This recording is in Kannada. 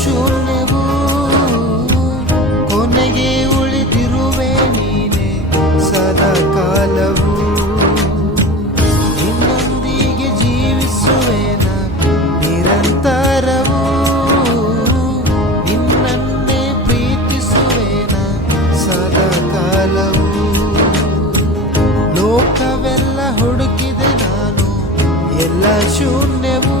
ಶೂನ್ಯವು ಕೊನೆಗೆ ಉಳಿದಿರುವೆ ನೀನೆ ಸದಾ ಕಾಲವು ನಿನ್ನೊಂದಿಗೆ ಜೀವಿಸುವೆನ ನಿರಂತರವು ನಿನ್ನನ್ನೇ ಪ್ರೀತಿಸುವೆನ ಸದಾ ಕಾಲವು ಲೋಕವೆಲ್ಲ ಹುಡುಕಿದೆ ನಾನು ಎಲ್ಲ ಶೂನ್ಯವು